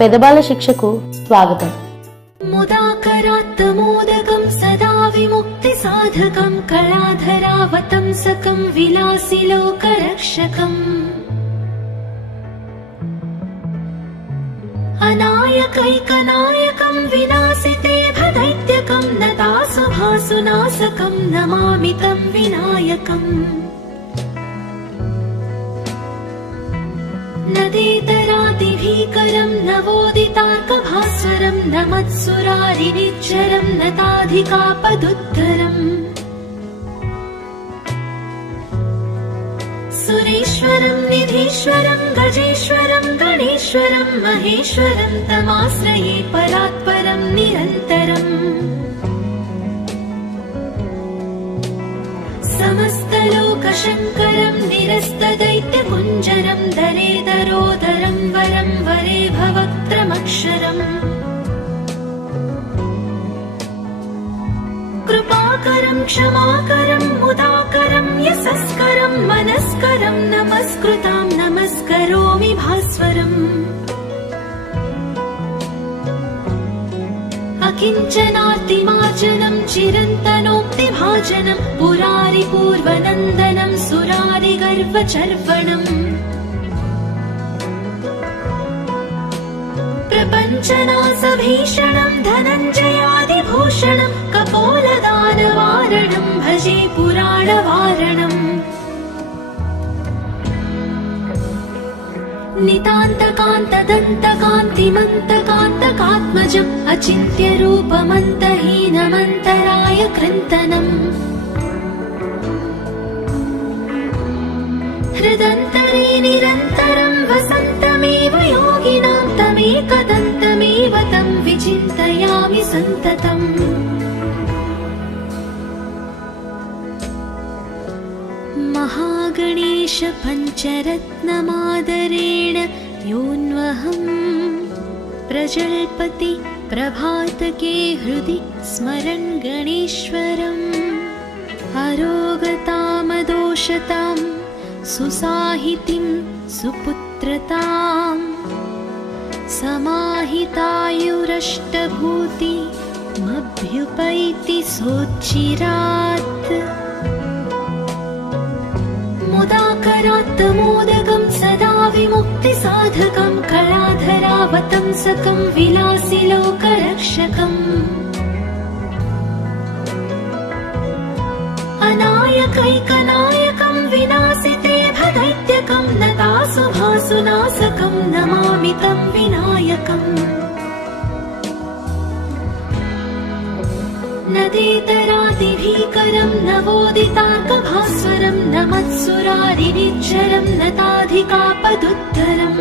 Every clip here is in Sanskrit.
పెదబాల శిక్షకు స్వాగతం. ముదాకరాత్తమోదకం సదా విముక్తి సాధకం కళాధరావతంసకం విలాసిలోకరక్షకం అనాయకైకనాయకం వినాశితే భదైత్యకం నతాసుభాసునాశకం నమామి తం వినాయకం. నదేతరాదిభీకరం నవోదితార్కభాస్వరం నమత్సురారినిచ్చరం నతాధికాపదుద్ధరం సురేశ్వరం నిధీశ్వరం గజేశ్వరం గణేశ్వరం మహేశ్వరం తమాశ్రయే పరాత్పరం నిరంతరం. సమస్తలోకశంకరం నిరస్తదైత్యకుంజరం దరేదరోదరం వరం వరే భవక్త్రమక్షరం. కృపాకరం క్షమాకరం ముదాకరం యశస్కరం మనస్కరం నమస్కృతాం నమస్కరోమి భాస్వరం. అకించనార్తిమార్జనం చిరంతనోక్తిభాజనం పురారి పూర్వనందనం సురారి గర్వచర్వణం. ప్రపంచనాశభీషణం ధనంజయాదిభూషణం కపోలదానవారణం భజే పురాణవారణం. నితాంతకాంతదంతకాంతిమంతకాంతకాత్మజం అచింత్యరూపమంతహీనమంతరాయ కృంతనం. హృదంతరే నిరంతరం వసంతమేవ యోగినాం తమేకదంతమేవ తం విచింతయామి సంతతం. महागणेश पञ्चरत्नमादरेण योऽन्वहं प्रजल्पति प्रभातके हृदि स्मरन् गणेश्वरम्. अरोगतामदोषतां सुसाहितिं सुपुत्रतां समाहितायुरष्टभूतिमभ्युपैति सोच्चिरात्. ముదాకరాత్తమోదకం సదా విముక్తి సాధకం కళాధరావతంసకం విలాసిలోకరక్షకం. అనాయకైకనాయకం వినాశితే భదైత్యకం నతాసుభాసునాశకం నమామి తం వినాయకం. నదేతరాదిభీకరం నవోదితార్కభాస్వరం నమత్సురారినిచ్చరం నతాధికాపదుద్ధరం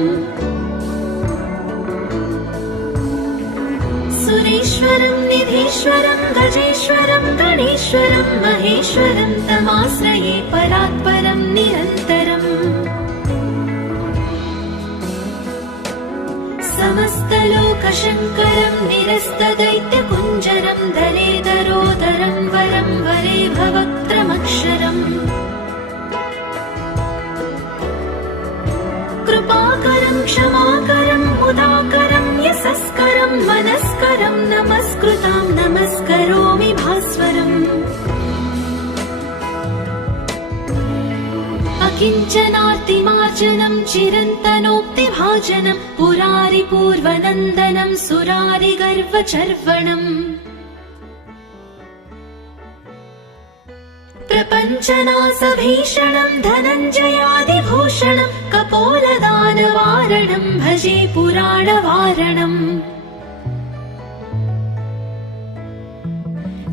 సురేశ్వరం నిధీశ్వరం గజేశ్వరం గణేశ్వరం మహేశ్వరం తమాశ్రయే పరాత్పరం నిరంతరం. సమస్తలోకశంకరం నిరస్తదైత్యకుంజరం దలేదరోదరం వరం వరే భవక్త్రమక్షరం. కృపాకరం క్షమాకరం ముదాకరం యశస్కరం మనస్కరం నమస్కృతాం నమస్కరోమి భాస్వరం. అకించనార్తిమార్జనం చిరంతనోక్తిభాజనం పురారి పూర్వనందనం సురారి గర్వచర్వణం. ప్రపంచనాశభీషణం ధనంజయాదిభూషణం కపోలదానవారణం భజే పురాణవారణం.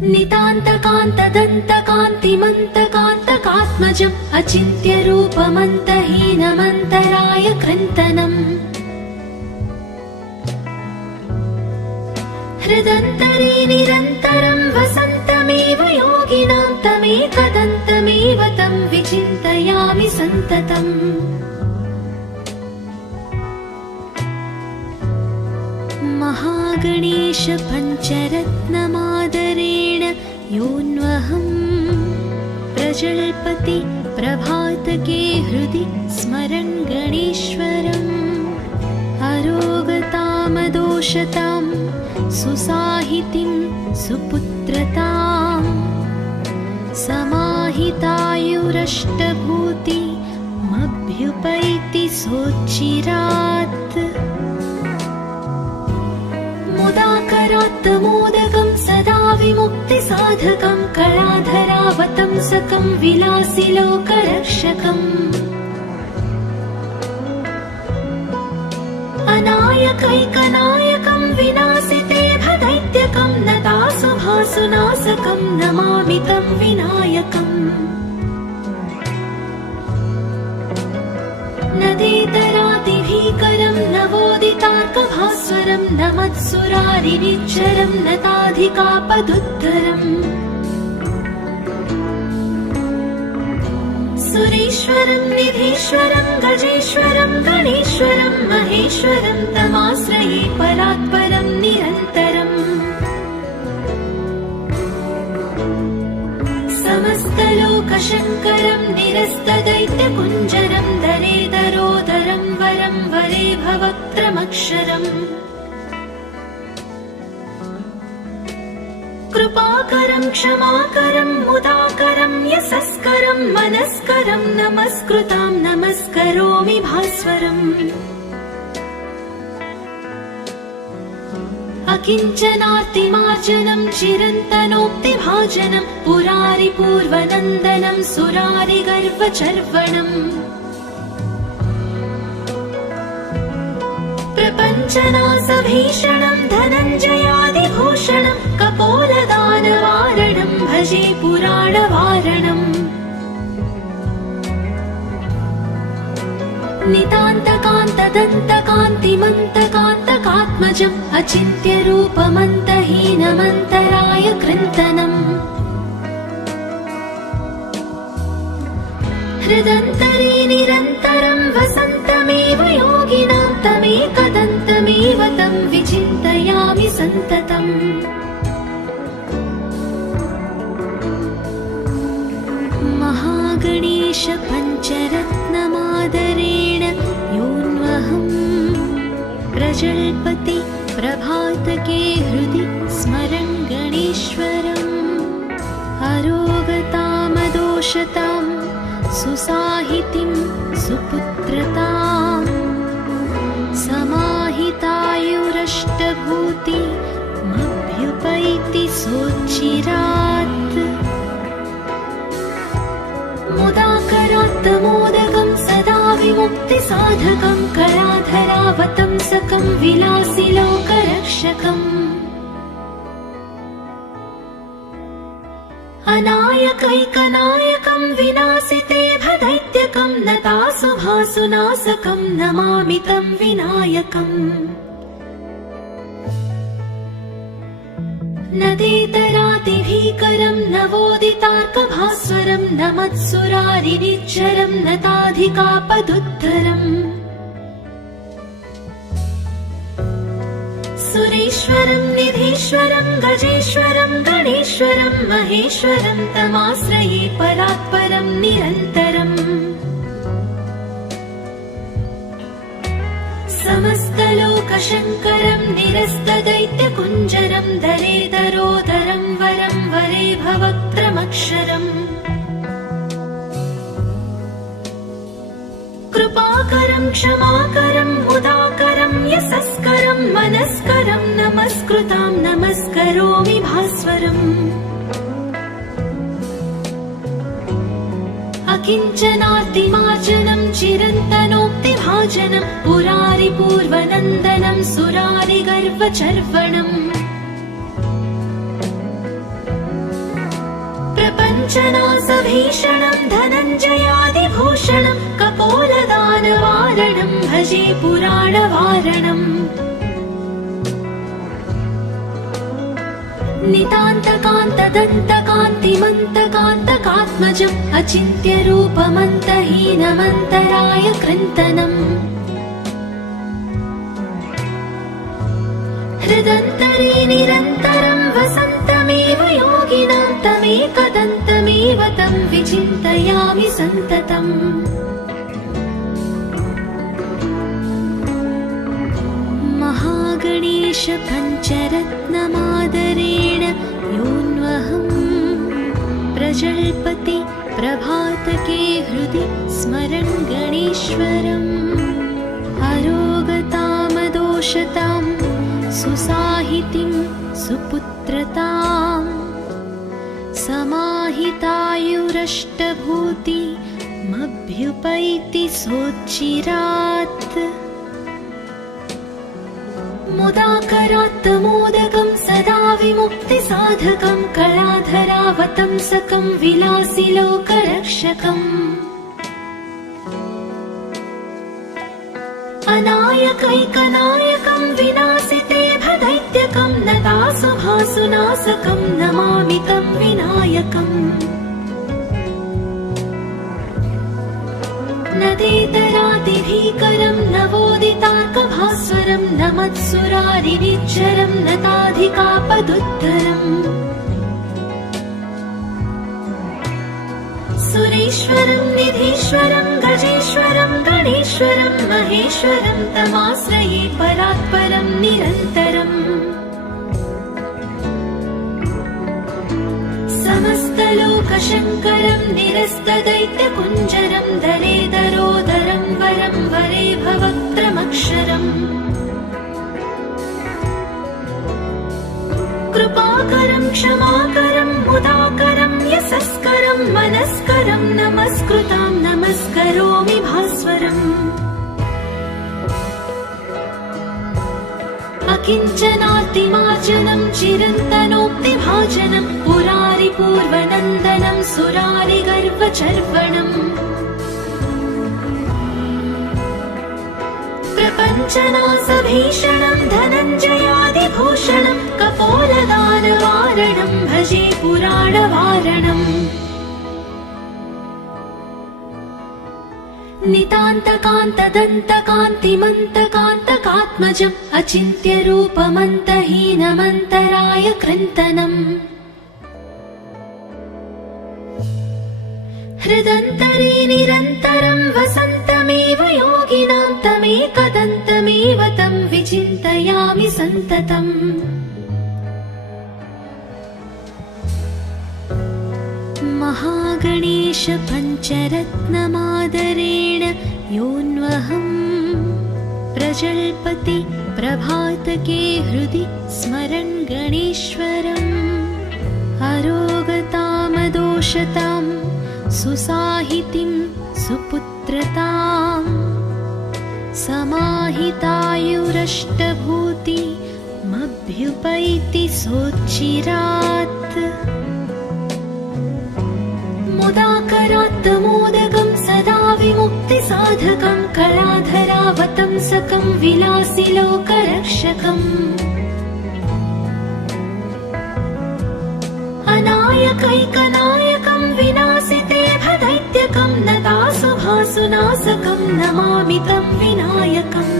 నితాంతకాంతదంతకాంతిమంతకాంతకాత్మజం అచింత్యరూపమంతహీనమంతరాయ కృంతనం. హృదంతరే నిరంతరం వసంతమేవ యోగినాం తమేకదంతమేవ తం విచింతయామి సంతతం. महागणेश पञ्चरत्नमादरेण योऽन्वहं प्रजल्पति प्रभातके हृदि स्मरन् गणेश्वरम्. अरोगताम दोषतां सुसाहितिं सुपुत्रताम् समाहितायुरष्टभूतिमभ्युपैति सोच्चिरात् मुदाकरात्तमोदकं सदा विमुक्तिसाधकं कलाधरावतंसकं विलासिलोकरक्षकम् अनायकैकनायकं विनाशितेभदैत्यकं नतासुभासुनाशकं नमामि तं विनायकम् नदेतरातिभीकरं नवोदितार्कभास्वरं नमत्सुरारिनिच्चरं नताधिकापदुद्धरम् सुरेश्वरं निधीश्वरं गजेश्वरं गणेश्वरं महेश्वरं तमाश्रये परात्परं निरन्तरम् समस्तलोकशङ्करं निरस्तदैत्यकुञ्जरं दरेदरोदरं वरं वरे भवक्त्रमक्षरम् कृपाकरं क्षमाकरं मुदाकरं यशस्करं मनस्करं नमस्कृतां नमस्करोमि भास्वरम् अकिञ्चनार्तिमार्जनं चिरन्तनोक्तिभाजनं पुरारिपूर्वनन्दनं सुरारिगर्वचर्वणम् प्रपञ्चनासभीषणं धनञ्जयादिभूषणं कपोलदानवारणं भजे पुराणवारणम् नितान्तकान्तदन्तकान्तिमन्तकान्तकात्मजम् अचिन्त्यरूपमन्तहीनमन्तराय कृन्तनम् हृदन्तरे निरन्तरं वसन्तमेव योगिनां तमेकदन्तमेव तं विचिन्तयामि सन्ततम् महागणेश पञ्चरत्नमादरेण योऽन्वहम् प्रजल्पति प्रभातके हृदि स्मरन् गणेश्वरम् अरोगतामदोषतां सुसाहितिं सुपुत्रताम् समाहितायुरष्टभूतिमभ्युपैति सोच्चिरात् मुदाकरात्तमोदकं सदा विमुक्तिसाधकं कलाधरावतंसकं विलासिलोकरक्षकम् अनायकैकनायकं विनाशितेभदैत्यकं नतासुभासुनाशकं नमामि तं विनायकम् नदेतरातिभीकरं नवोदितार्कभास्वरं नमत्सुरारिनिच्चरं नताधिकापदुद्धरम् सुरेश्वरं निधीश्वरं गजेश्वरं गणेश्वरं महेश्वरं तमाश्रये परात्परं निरन्तरम् समस्तलोकशङ्करं निरस्तदैत्यकुञ्जरं दरेदरोदरं वरं वरे भवक्त्रमक्षरम् कृपाकरं क्षमाकरं मुदाकरं यशस्करं मनस्करं नमस्कृतां नमस्करोमि भास्वरम् अकिञ्चनार्तिमार्जनं चिरन्तनोक्तिभाजनं पुरारिपूर्वनन्दनं सुरारिगर्वचर्वणम् प्रपञ्चनासभीषणं धनञ्जयादिभूषणं कपोलदानवारणं भजे पुराणवारणम् नितान्तकान्तदन्तकान्तिमन्तकान्तकात्मजम् अचिन्त्यरूपमन्तहीनमन्तराय कृन्तनम् हृदन्तरे निरन्तरं वसन्तमेव योगिनां तमेकदन्तमेव तं विचिन्तयामि सन्ततम् महागणेश पञ्चरत्नमादरेण योऽन्वहम् प्रजल्पति प्रभातके हृदि स्मरन् गणेश्वरम् अरोगतामदोषतां सुसाहितिं सुपुत्रताम् समाहितायुरष्टभूतिमभ्युपैति सोच्चिरात् मुदाकरात् मोदकं सदा विमुक्तिसाधकं कलाधरावतंसकं विलासिलोकरक्षकम् अनायकैकनायकं विनाशिते भदैत्यकं नतासुभासुनाशकं नमामि तं विनायकम् नदेतरातिभीकरं नवोदितार्कभास्वरं नमत्सुरारिनिज्जरं नताधिकापदुद्धरम् सुरेश्वरं निधीश्वरं गजेश्वरं गणेश्वरं महेश्वरं तमाश्रये परात्परं निरन्तरम् समस्तलोकशङ्करं निरस्तदैत्यकुञ्जरं दरेदरोदरं वरं वरे भवक्त्रमक्षरम् कृपाकरं क्षमाकरं मुदाकरं यशस्करं मनस्करं नमस्कृतां नमस्करोमि भास्वरम् अकिञ्चनातिमार्जनं चिरन्तनोक्तिभाजनं पुरारिपूर्वनन्दनं सुरारिगर्वचर्वणम् प्रपञ्चनासभीषणं धनञ्जयादिभूषणं कपोलदानवारणं भजे पुराणवारणम् नितान्तकान्तदन्तकान्तिमन्तकान्तकात्मजम् अचिन्त्यरूपमन्तहीनमन्तराय कृन्तनम् हृदन्तरे निरन्तरं वसन्तमेव योगिनां तमेकदन्तमेव तं विचिन्तयामि सन्ततम् महागणेश पञ्चरत्नमादरेण योऽन्वहम् प्रजल्पति प्रभातके हृदि स्मरन् गणेश्वरम् अरोगतामदोषतां सुसाहितिं सुपुत्रताम् समाहितायुरष्टभूतिमभ्युपैति सोच्चिरात् मुदाकरात् मोदकं सदा विमुक्तिसाधकं कलाधरावतंसकं विलासिलोकरक्षकम् अनायकैकनायकं विनाशिते भदैत्यकं नतासुभासुनाशकं नमामि तं विनायकम्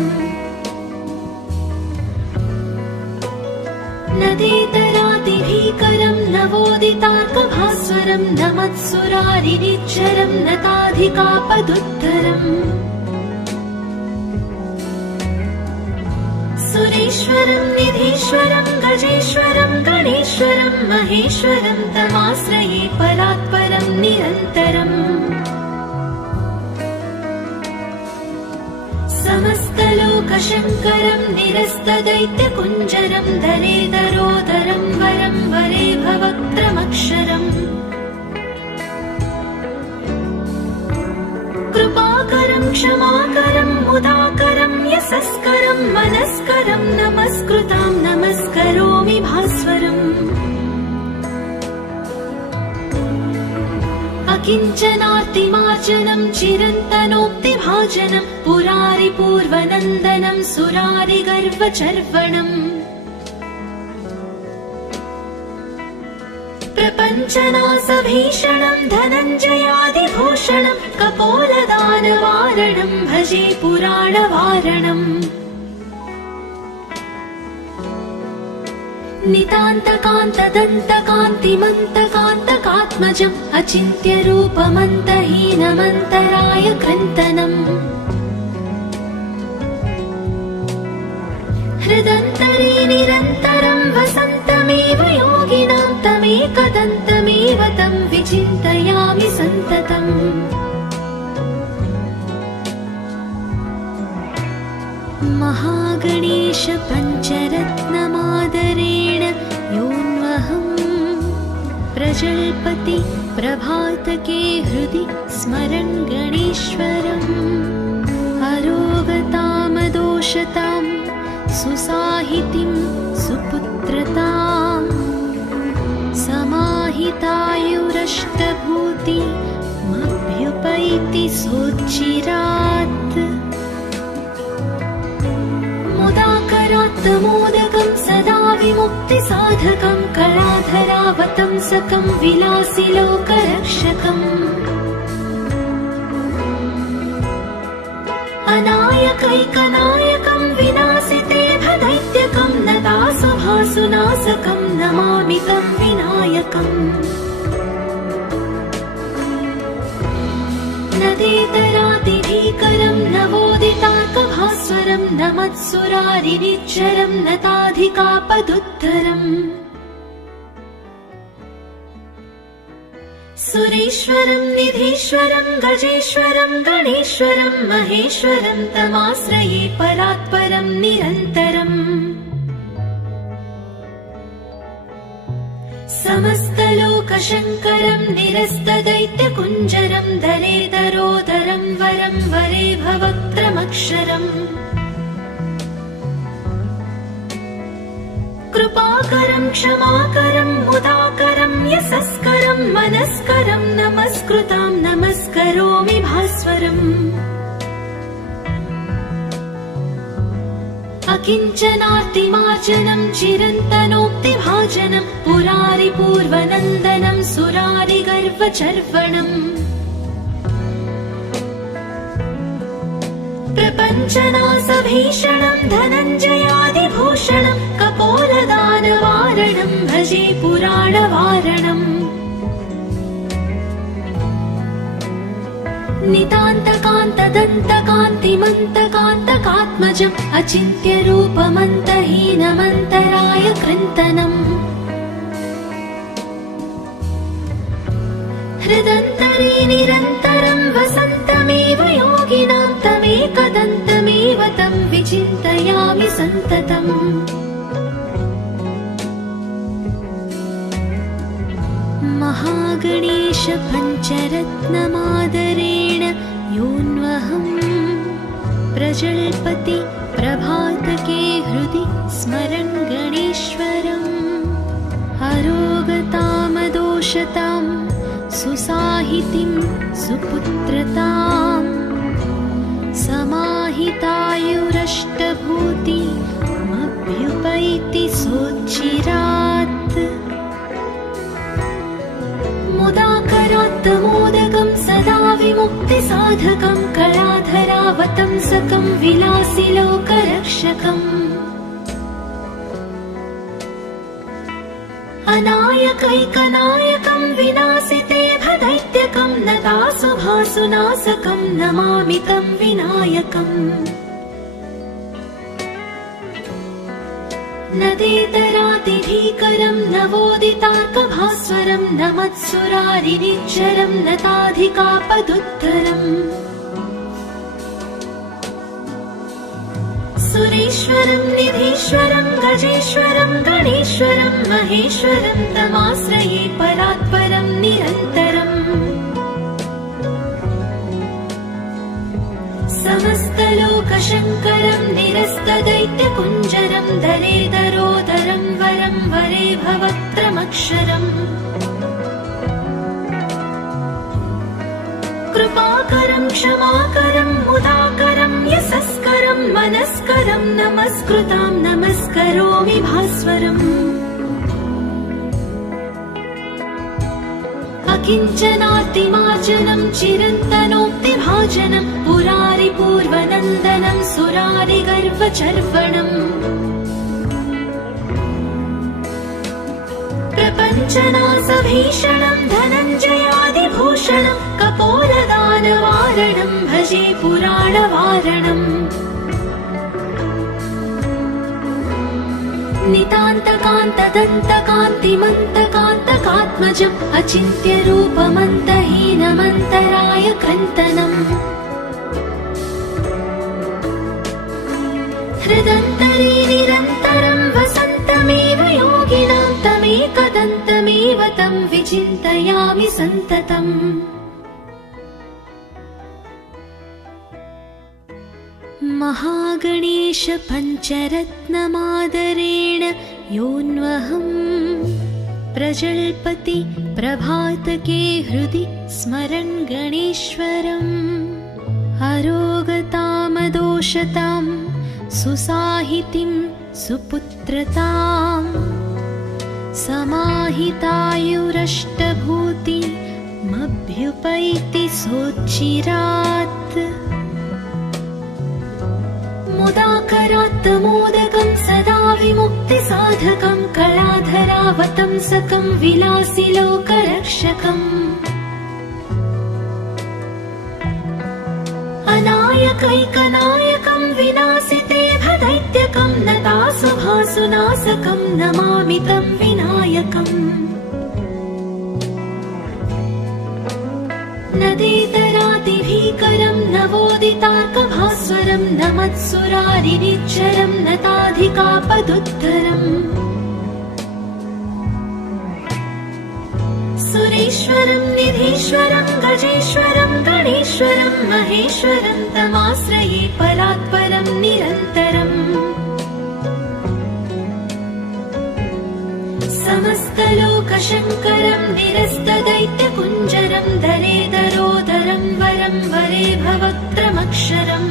नदेतरातिभीकरं नवोदितार्कभास्वरं नमत्सुरारिनिज्जरं नताधिकापदुद्धरम् सुरेश्वरं निधीश्वरं गजेश्वरं गणेश्वरं महेश्वरं तमाश्रये परात्परं निरन्तरम् समस्तलोकशङ्करं निरस्तदैत्यकुञ्जरं दरेदरोदरं वरं वरे भवक्त्रमक्षरम् कृपाकरं क्षमाकरं मुदाकरं यशस्करं मनस्करं नमस्कृतां नमस्करोमि भास्वरम् अकिञ्चनार्तिमार्जनं चिरन्तनोक्तिभाजनं पुरारिपूर्वनन्दनं सुरारिगर्वचर्वणम् प्रपञ्चनासभीषणं धनञ्जयादिभूषणं कपोलदानवारणं भजे पुराणवारणम् नितान्तकान्तदन्तकान्तिमन्तकान्तकात्मजम् अचिन्त्यरूपमन्तहीनमन्तराय कृन्तनम् हृदन्तरे निरन्तरं वसन्तमेव योगिनां तमेकदन्तमेव तं विचिन्तयामि सन्ततम्। महागणेश पञ्चरत्नमादरेण योऽन्वहम् प्रजल्पति प्रभातके हृदि स्मरन् गणेश्वरम्। अरोगतामदोषतां सुसाहितिं सुपुत्रताम् समाहितायुरष्टभूतिमभ्युपैति सोच्चिरात्। मुदाकरात्तमोदकं सदा विमुक्तिसाधकं कलाधरावतंसकं विलासिलोकरक्षकम्। अनायकैकनायकं विनाशितेभदैत्यकं नतासुभासुनाशकं नमामि तं विनायकम्। नदेतरातिभीकरं नवोदितार्कभास्वरं नमत्सुरारिनिच्चरं नताधिकापदुद्धरम्। सुरेश्वरं निधीश्वरं गजेश्वरं गणेश्वरं महेश्वरं तमाश्रये परात्परं निरन्तरम्। समस्तलोकशङ्करं निरस्तदैत्यकुञ्जरं दलेदरोदरं वरं वरे भवक्त्रमक्षरम्। कृपाकरं क्षमाकरं मुदाकरं यशस्करं मनस्करं नमस्कृतां नमस्करोमि भास्वरम्। अकिञ्चनार्तिमार्जनं चिरन्तनोक्तिभाजनं पुरारिपूर्वनन्दनं सुरारिगर्वचर्वणम्। प्रपञ्चनाशभीषणं धनञ्जयादिभूषणं कपोलदानवारणं भजे पुराणवारणम्। नितान्तकान्तदन्तकान्तिमन्तकान्तकात्मजम् अचिन्त्यरूपमन्तहीनमन्तराय कृन्तनम्। हृदन्तरे निरन्तरं वसन्तमेव योगिनां तमेकदन्तमेव तं विचिन्तयामि सन्ततम्। महागणेश पञ्चरत्नमादरेण योऽन्वहम् प्रजल्पति प्रभातके हृदि स्मरन् गणेश्वरम्। अरोगतामदोषतां सुसाहितिं सुपुत्रताम् समाहितायुरष्टभूतिमभ्युपैति सोच्चिरात्। मुदाकरात्तमोदकं सदा विमुक्तिसाधकं कलाधरावतंसकं विलासिलोकरक्षकम्। अनायकैकनायकं विनाशितेभदैत्यकं नतासुभासुनाशकं नमामि तं विनायकम्। नदेतरातिभीकरं नवोदितार्कभास्वरं नमत्सुरारिनिच्चरं नताधिकापदुद्धरम्। सुरेश्वरं निधीश्वरं गजेश्वरं गणेश्वरं महेश्वरं तमाश्रये परात्परं निरन्तरम्। समस्तलोकशङ्करं निरस्तदैत्यकुञ्जरं दलेदरोदरं वरं वरे भवक्त्रमक्षरम्। कृपाकरं क्षमाकरं मुदाकरं यशस्करं मनस्करं नमस्कृतां नमस्करोमि भास्वरम्। अकिञ्चनार्तिमार्जनं चिरन्तनोक्तिभाजनं पुरारिपूर्वनन्दनं सुरारिगर्वचर्वणम्। प्रपञ्चनाशभीषणं धनञ्जयादिभूषणं कपोलदानवारणं भजे पुराणवारणम्। नितान्तकान्तदन्तकान्तिमन्तकान्तकात्मजम् अचिन्त्यरूपमन्तहीनमन्तराय कृन्तनम् हृदन्तरे निरन्तरं वसन्तमेव योगिनां तमेकदन्तमेव तं विचिन्तयामि सन्ततम् महागणेश पञ्चरत्नमादरेण योऽन्वहम् प्रजल्पति प्रभातके हृदि स्मरन् गणेश्वरम् अरोगतामदोषतां सुसाहितिं सुपुत्रताम् समाहितायुरष्टभूतिमभ्युपैति सोच्चिरात् मुदाकरात् मोदकं सदा विमुक्तिसाधकं कलाधरावतंसकं विलासिलोकरक्षकम् अनायकैकनायकं विनाशितेभदैत्यकं नतासुभासुनाशकं नमामि तं विनायकम् नदेतरादिभीकरं नवोदितार्कभास्वरं नमत्सुरारिनिच्चरं नताधिकापदुद्धरम् सुरेश्वरं निधीश्वरं गजेश्वरं गणेश्वरं महेश्वरं तमाश्रये परात्परं निरन्तरम् समस्तलोकशङ्करं निरस्तदैत्यकुञ्जरं दरेदरोदरं वरं वरे भवक्त्रमक्षरम्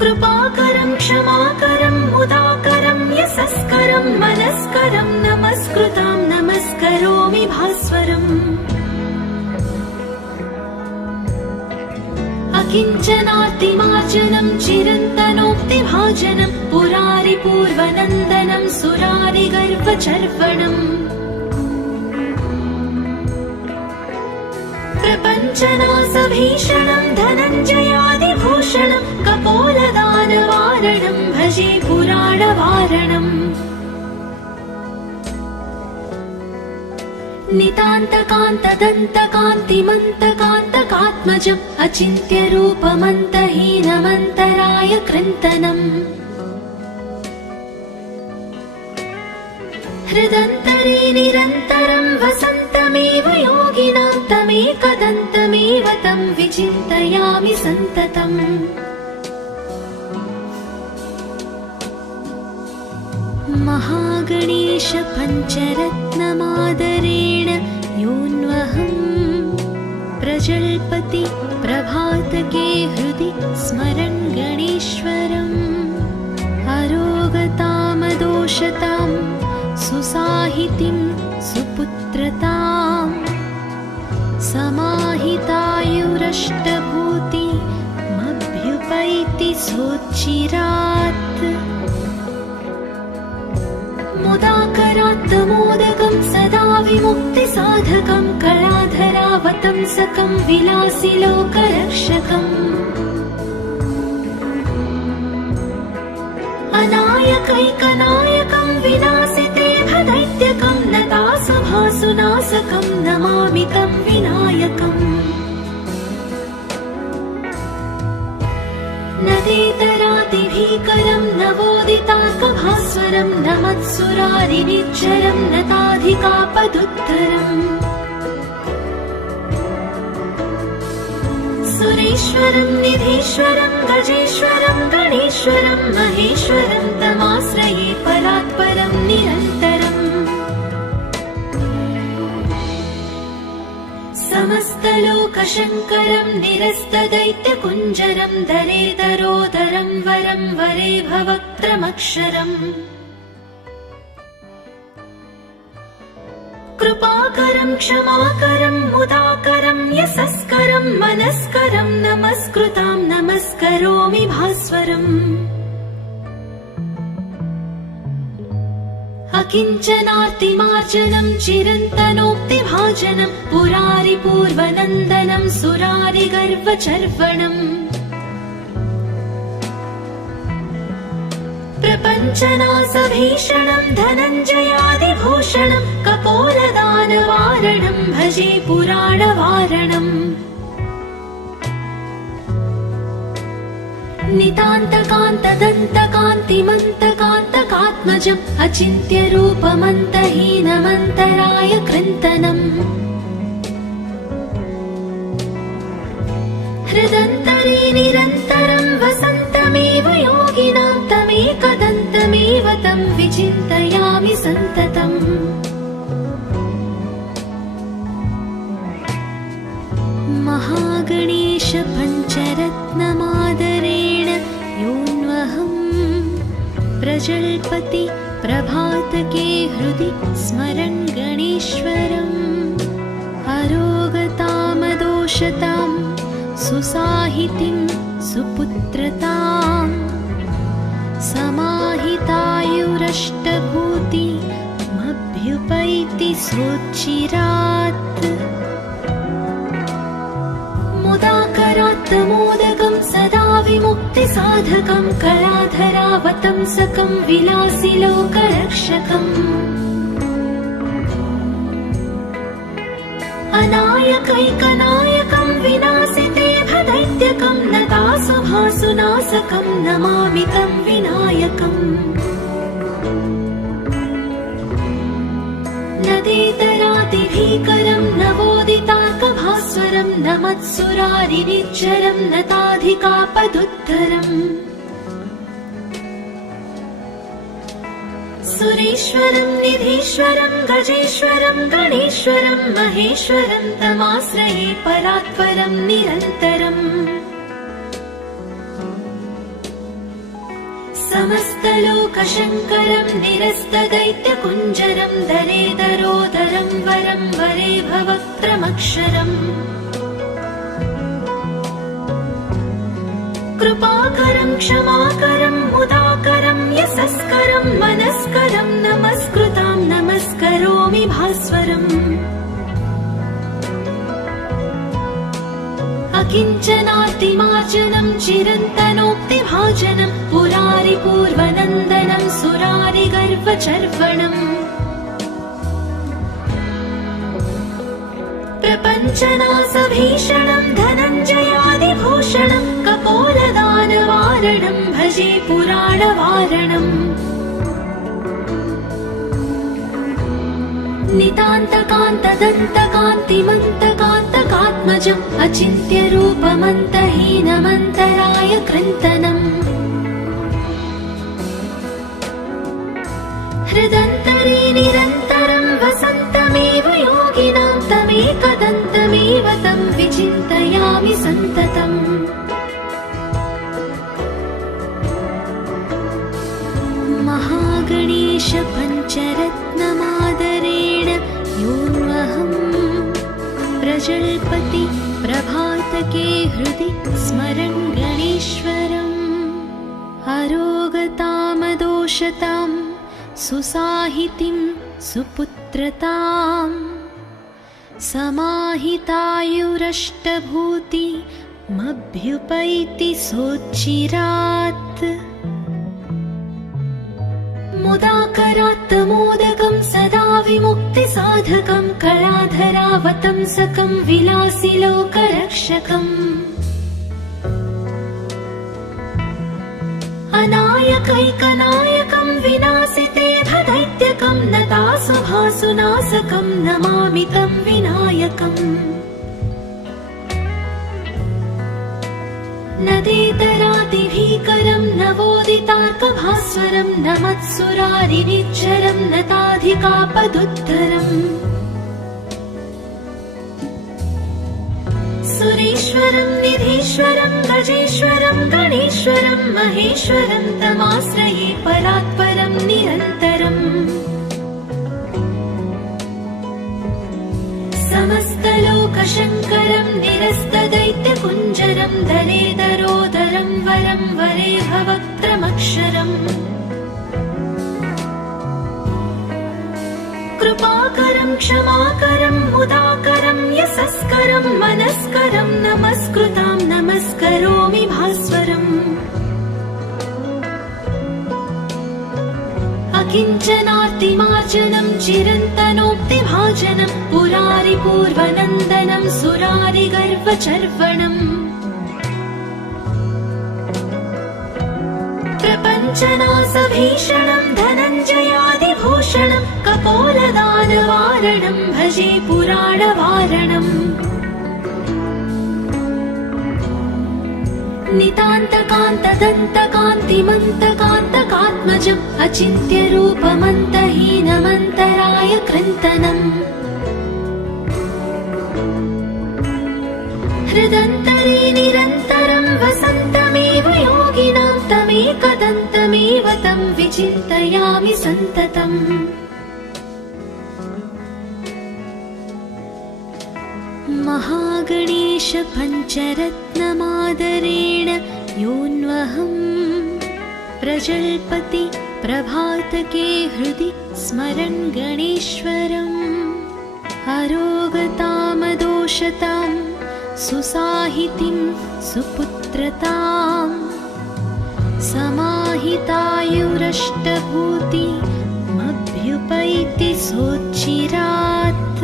कृपाकरं क्षमाकरं मुदाकरं यशस्करं मनस्करं नमस्कृतां नमस्करोमि भास्वरम् अकिञ्चनातिमार्जनं चिरन्तनोक्तिभाजनं पुरारिपूर्वनन्दनं सुरारिगर्वचर्वणम् प्रपञ्चनासभीषणं धनञ्जयादिभूषणं कपोलदानवारणं भजे पुराणवारणम् नितान्तकान्तदन्तकान्तिमन्तकान्तकात्मजम् अचिन्त्यरूपमन्तहीनमन्तराय कृन्तनम् हृदन्तरे निरन्तरं वसन्तमेव योगिनां तमेकदन्तमेव तं विचिन्तयामि सन्ततम् महागणेश पञ्चरत्नमादरेण योऽन्वहम् प्रजल्पति प्रभातके हृदि स्मरन् गणेश्वरम् अरोगतामदोषतां सुसाहितिं सुपुत्रताम् समाहितायुरष्टभूतिमभ्युपैति सोच्चिरात् मुदाकरात् मोदकं सदा विमुक्तिसाधकं कलाधरावतंसकं विलासिलोकरक्षकम् अनायकैकनायकं विनाशितेभदैत्यकं नतासुभासुनाशकं नमामि तं विनायकम् नदेतरादिभीकरं नवोदितार्कभास्वरं नमत्सुरारिनिच्चरं नताधिकापदुद्धरम् सुरेश्वरं निधीश्वरं गजेश्वरं गणेश्वरं महेश्वरं तमाश्रये परात्परं निरन्तरम् समस्तलोकशङ्करं निरस्तदैत्यकुञ्जरं दरेदरोदरं वरं वरे भवक्त्रमक्षरम् कृपाकरं क्षमाकरं मुदाकरं यशस्करं मनस्करं नमस्कृतां नमस्करोमि भास्वरम् अकिञ्चनार्तिमार्जनं चिरन्तनोक्तिभाजनं पुरारिपूर्वनन्दनं सुरारिगर्वचर्वणम् प्रपञ्चनासभीषणं धनञ्जयादिभूषणं कपोलदानवारणं भजे पुराणवारणम् नितान्तकान्तदन्तकान्तिमन्तकान्तकात्मजम् अचिन्त्यरूपमन्तहीनमन्तराय कृन्तनम् हृदन्तरे निरन्तरं वसन्तमेव योगिनां तमेकदन्तमेव तं विचिन्तयामि सन्ततम् महागणेश पञ्चरत्नमादरेण योऽन्वहं प्रजल्पति प्रभातके हृदि स्मरन् गणेश्वरम् अरोगतामदोषतां सुसाहितिं सुपुत्रतां समाहितायुरष्टभूतिमभ्युपैति सोच्चिरात् मुदाकरात्तमोदकं सदा विमुक्तिसाधकं कलाधरावतंसकं विलासिलोकरक्षकम् अनायकैकनायकं विनाशितेभदैत्यकं नतासुभासुनाशकं नमामि तं विनायकम् नदेतरातिभीकरं नवोदितार्कभास्वरं नमत्सुरारिनिच्चरं नताधिकापदुद्धरम् सुरेश्वरं निधीश्वरं गजेश्वरं गणेश्वरं महेश्वरं तमाश्रये परात्परं निरन्तरम् समस्तलोकशङ्करं निरस्तदैत्यकुञ्जरं दरेदरोदरं वरं वरे भवक्त्रमक्षरम् कृपाकरं क्षमाकरं मुदाकरं यशस्करं मनस्करं नमस्कृतां नमस्करोमि भास्वरम् अकिञ्चनातिमार्जनं चिरन्तनोक्तिभाजनं पुरारिपूर्वनन्दनं सुरारिगर्वचर्वणम् प्रपञ्चनासभीषणं धनञ्जयादिभूषणं कपोलदानवारणं भजे पुराणवारणम् नितान्तकान्तदन्तकान्तिमन्तकान्तकात्मजम् अचिन्त्यरूपमन्तहीनमन्तराय कृन्तनम् हृदन्तरे निरन्तरं वसन्तमेव योगिनां तमेकदन्तमेव तं विचिन्तयामि सन्ततम् महागणेश पञ्चरत्नमादरेण योऽन्वहं प्रजल्पति प्रभातके हृदि स्मरन् गणेश्वरम् अरोगतामदोषतां सुसाहितिं सुपुत्रतां समाहितायुरष्टभूतिमभ्युपैति सोच्चिरात् मुदाकरात्तमोदकं सदा विमुक्तिसाधकं कलाधरावतंसकं विलासिलोकरक्षकम् अनायकैकनायकं विनाशितेभदैत्यकं नतासुभासुनाशकं नमामि तं विनायकम् नदेतरातिभीकरं नवोदितार्कभास्वरं नमत्सुरारिनिच्चरं नताधिकापदुद्धरम् सुरेश्वरं निधीश्वरं गजेश्वरं गणेश्वरं महेश्वरं तमाश्रये परात्परं निरन्तरम् समस्तलोकशङ्करं निरस्तदैत्यकुञ्जरं दरेदरोदरं वरं वरे भवक्त्रमक्षरम् कृपाकरं क्षमाकरं मुदाकरं यशस्करं मनस्करं नमस्कृतां नमस्करोमि भास्वरम् किञ्चनार्तिमार्जनं चिरन्तनोक्तिभाजनं पुरारिपूर्वनन्दनं सुरारिगर्वचर्वणम् प्रपञ्चनासभीषणं धनञ्जयादिभूषणं कपोलदानवारणं भजे पुराणवारणम् नितान्तकान्तदन्तकान्तिमन्तकान्तकात्मजम् अचिन्त्यरूपमन्तहीनमन्तराय कृन्तनम् हृदन्तरे निरन्तरं वसन्तमेव योगिनां तमेकदन्तमेव तं विचिन्तयामि सन्ततम् महागणेश पञ्चरत्नमादरेण योऽन्वहं प्रजल्पति प्रभातके हृदि स्मरन् गणेश्वरम् अरोगतामदोषतां सुसाहितिं सुपुत्रतां समाहितायुरष्टभूतिमभ्युपैति सोच्चिरात्